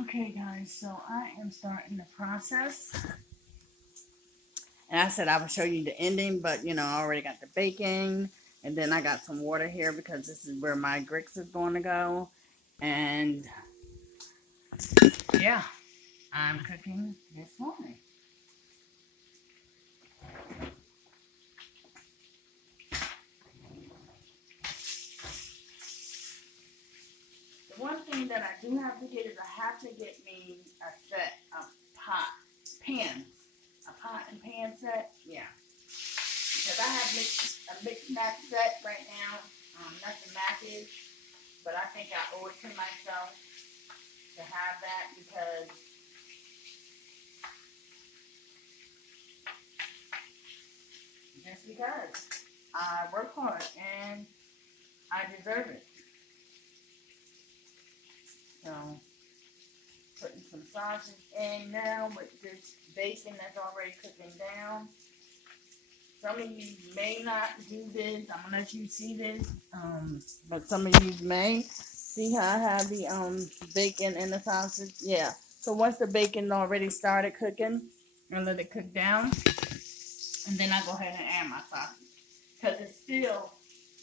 Okay, guys, so I am starting the process. And I said I would show you the ending, but you know, I already got the baking. And then I got some water here because this is where my grits is going to go. And yeah, I'm cooking this morning. The one thing that I do have to get is I have to get me a set of a pot and pan set. Yeah. Because I have a mixed mac set right now. Nothing matches, but I think I owe it to myself to have that because I work hard and I deserve it. So putting some sausage in now with this bacon that's already cooking down. Some of you may not do this. I'm gonna let you see this, but some of you may see how I have the bacon and the sausage. Yeah. So once the bacon already started cooking, I let it cook down, and then I go ahead and add my sausage because it still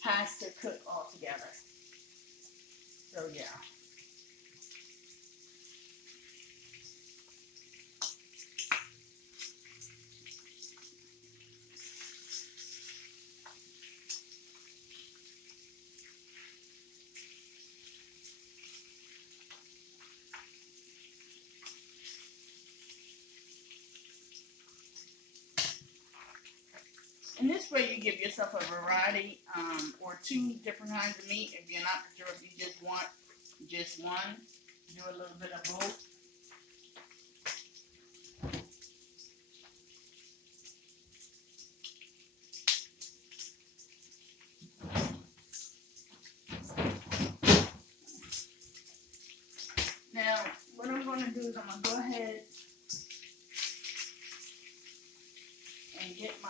has to cook all together. So yeah. And this way you give yourself a variety or two different kinds of meat. If you're not sure if you just want just one, do a little bit of both. Now, what I'm going to do is I'm going to go ahead and get my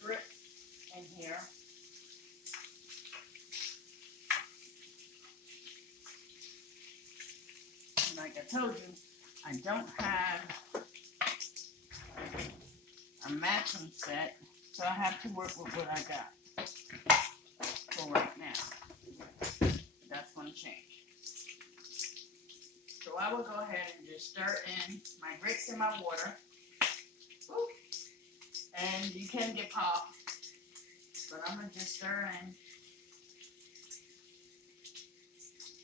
grits in here. Like I told you, I don't have a matching set, so I have to work with what I got for right now. That's going to change. So I will go ahead and just stir in my grits in my water. Ooh. And you can get popped, but I'm going to just stir in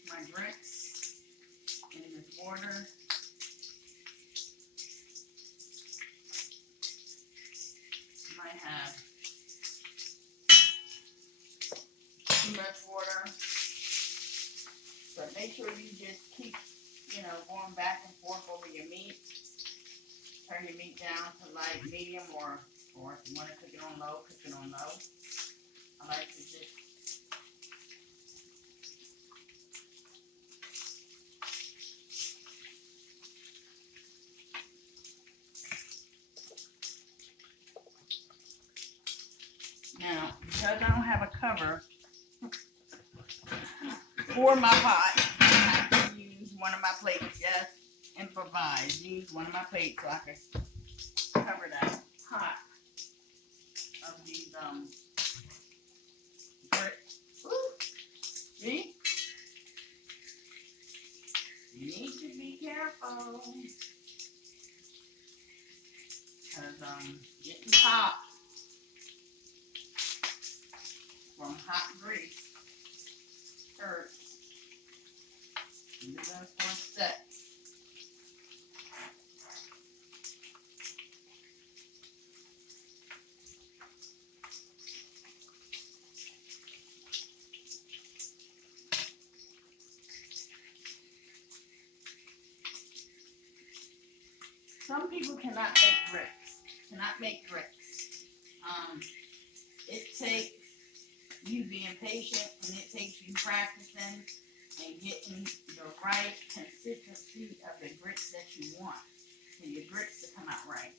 my grits in this water. Might have too much water, but make sure you just keep, going back and forth over your meat. Turn your meat down to like medium, or if you want to cook it on low, cook it on low. I like to just now, because I don't have a cover for my pot, I have to use one of my plates. Yes, improvise. Use one of my plates so I can cover that pot of these grits. See? You need to be careful because getting popped from hot grease hurts. Do this for a sec. Some people cannot make grits. It takes you being patient, and it takes you practicing and getting the right consistency of the grits that you want for your grits to come out right.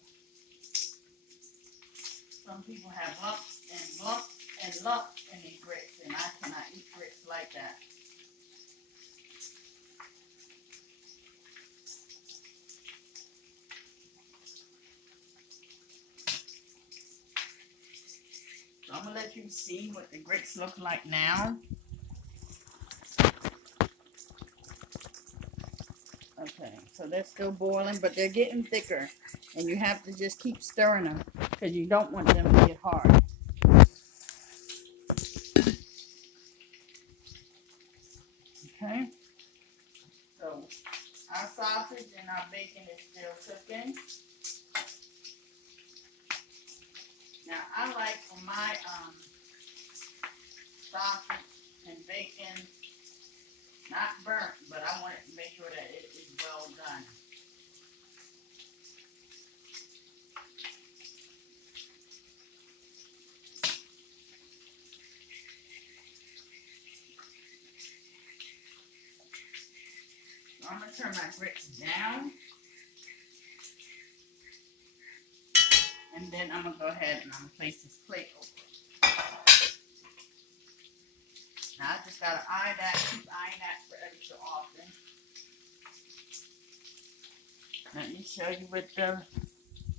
Some people have lumps and lumps and lumps in their grits, and I cannot eat grits like that. I'm going to let you see what the grits look like now. Okay, so they're still boiling, but they're getting thicker. And you have to just keep stirring them because you don't want them to get hard. Okay, so our sausage and our bacon is still cooking. Now, I like for my sausage and bacon not burnt, but I want it to make sure that it is well done. So I'm going to turn my grits down. And then I'm going to go ahead and I'm going to place this plate over. Now I just got to eye that, keep eyeing that for every so often. Let me show you what the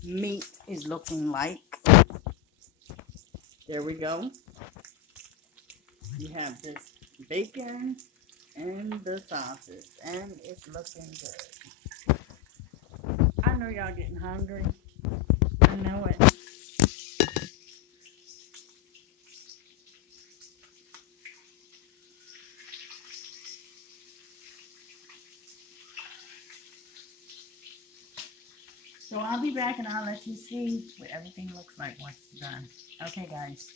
meat is looking like. There we go. You have this bacon and the sausage, and it's looking good. I know y'all getting hungry. I know it. So I'll be back and I'll let you see what everything looks like once it's done. Okay, guys.